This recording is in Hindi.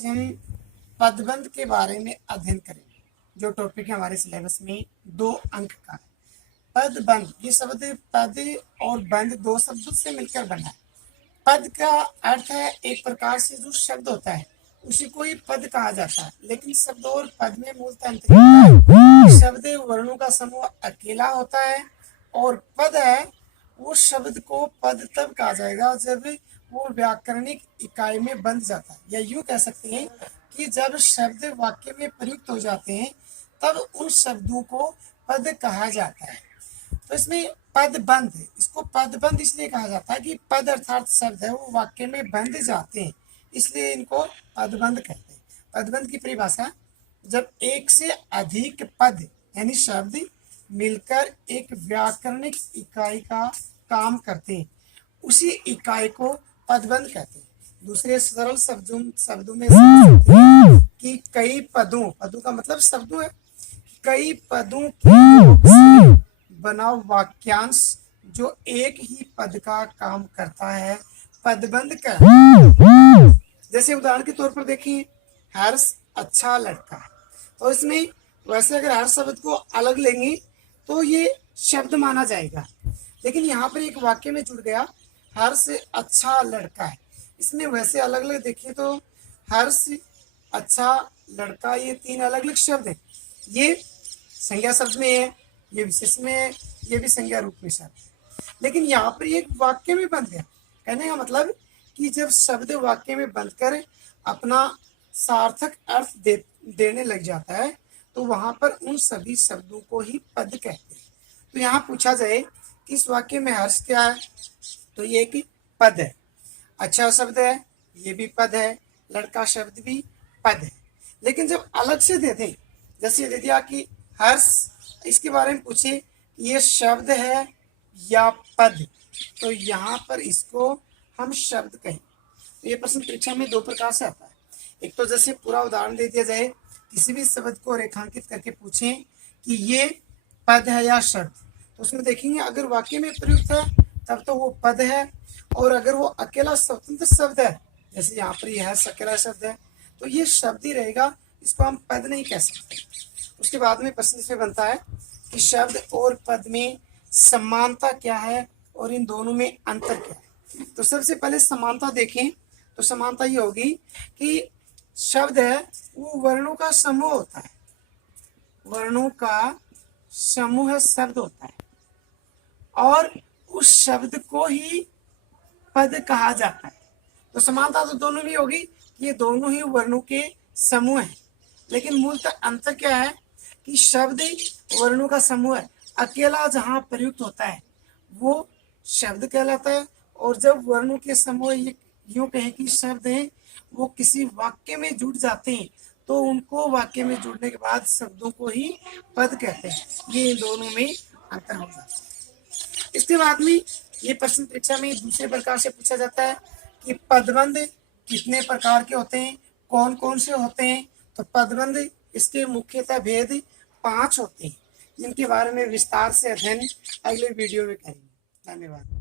आज हम पदबंध के बारे में अध्ययन करेंगे। जो टॉपिक है हमारे सिलेबस में 2 अंक का है। पदबंध, ये शब्द पद और बंध 2 शब्दों से मिलकर बना है। पद का अर्थ है एक प्रकार से जो शब्द होता है उसी को ही पद कहा जाता है, लेकिन शब्द और पद में मूलतः अंतर होता है। शब्द वर्णों का समूह अकेला होता है और पद है वो शब्द को पद तब कहा जाएगा जब वो व्याकरणिक इकाई में बंध जाता है, या यूं कह सकते हैं कि जब शब्द वाक्य में प्रयुक्त हो जाते हैं तब उन शब्दों को पद कहा जाता है। तो इसमें पदबंध, इसको पदबंध इसलिए कहा जाता है कि पद अर्थात शब्द है वो वाक्य में बंध जाते हैं, इसलिए इनको पदबंध कहते हैं। पदबंध की परिभाषा, जब एक से अधिक पद यानी शब्द मिलकर एक व्याकरणिक इकाई का काम करते हैं उसी इकाई को पदबंध कहते हैं। दूसरे सरल शब्दों में कि कई पदों का मतलब शब्दों है, कई पदों के योग से बना वाक्यांश जो एक ही पद का काम करता है पदबंध कहते। जैसे उदाहरण के तौर पर देखिए, हर्ष अच्छा लड़का, तो इसमें वैसे अगर हर शब्द को अलग लेंगे तो ये शब्द माना जाएगा, लेकिन यहाँ पर एक वाक्य में जुड़ गया हर्ष अच्छा लड़का है। इसमें वैसे अलग अलग देखिए तो हर्ष अच्छा लड़का, ये 3 अलग अलग शब्द हैं। ये संज्ञा शब्द में है, ये विशेष में है, ये भी संज्ञा रूप में शब्द है, लेकिन यहाँ पर एक वाक्य में बंध गया। कहने का मतलब कि जब शब्द वाक्य में बंध कर अपना सार्थक अर्थ देने लग जाता है तो वहां पर उन सभी शब्दों को ही पद कहते हैं। तो यहाँ पूछा जाए कि इस वाक्य में हर्ष क्या है, तो ये एक पद है। अच्छा शब्द है, ये भी पद है। लड़का शब्द भी पद है। लेकिन जब अलग से दे दें, जैसे दे दिया कि हर्ष, इसके बारे में पूछे ये शब्द है या पद, तो यहाँ पर इसको हम शब्द कहें। तो ये प्रश्न परीक्षा में 2 प्रकार से आता है। एक तो जैसे पूरा उदाहरण दे दिया जाए, किसी भी शब्द को रेखांकित करके पूछें कि ये पद है या शब्द, तो उसमें देखेंगे अगर वाक्य में प्रयुक्त है तब तो वो पद है, और अगर वो अकेला स्वतंत्र शब्द है, जैसे यहाँ पर यह अकेला शब्द है, तो ये शब्द ही रहेगा, इसको हम पद नहीं कह सकते। उसके बाद में प्रश्न इसमें बनता है कि शब्द और पद में समानता क्या है और इन दोनों में अंतर क्या है। तो सबसे पहले समानता देखें तो समानता ये होगी कि शब्द है वो वर्णों का समूह होता है, वर्णों का समूह शब्द होता है, और उस शब्द को ही पद कहा जाता है। तो समानता तो दोनों में होगी, ये दोनों ही वर्णों के समूह हैं, लेकिन मूलतः अंतर क्या है कि शब्द वर्णों का समूह है, अकेला जहां प्रयुक्त होता है वो शब्द कहलाता है, और जब वर्णों के समूह यूं कहें कि शब्द हैं वो किसी वाक्य में जुड़ जाते हैं तो उनको वाक्य में जुड़ने के बाद शब्दों को ही पद कहते हैं। ये इन दोनों में अंतर हो जाता है। इसके बाद में ये प्रश्न परीक्षा में दूसरे प्रकार से पूछा जाता है कि पदबंध कितने प्रकार के होते हैं, कौन कौन से होते हैं। तो पदबंध इसके मुख्यतः भेद 5 होते हैं, जिनके बारे में विस्तार से अध्ययन अगले वीडियो में करेंगे। धन्यवाद।